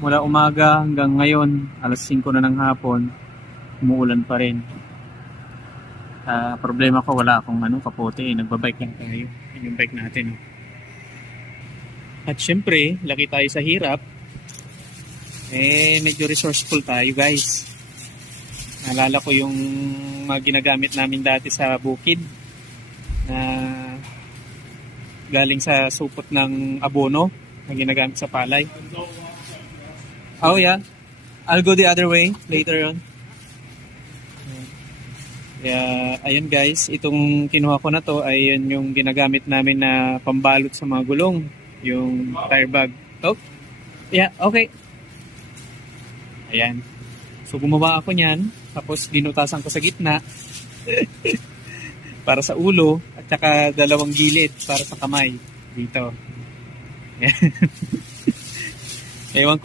Mula umaga hanggang ngayon, alas 5 na ng hapon, umuulan pa rin. Problema ko, wala akong kapote. Nagbabike lang tayo. Yun yung bike natin. Oh. At syempre, laki tayo sa hirap. Medyo resourceful tayo, guys. Naalala ko yung mga ginagamit namin dati sa bukid na galing sa supot ng abono na ginagamit sa palay. Oh yeah, I'll go the other way later on. Ayun guys, itong kinuha ko na to ay yun yung ginagamit namin na pambalot sa mga gulong, yung tire bag. Oh, yeah, okay. Ayan. So gumawa ako niyan, tapos binutasan ko sa gitna para sa ulo at saka dalawang gilid para sa kamay dito. Ewan ko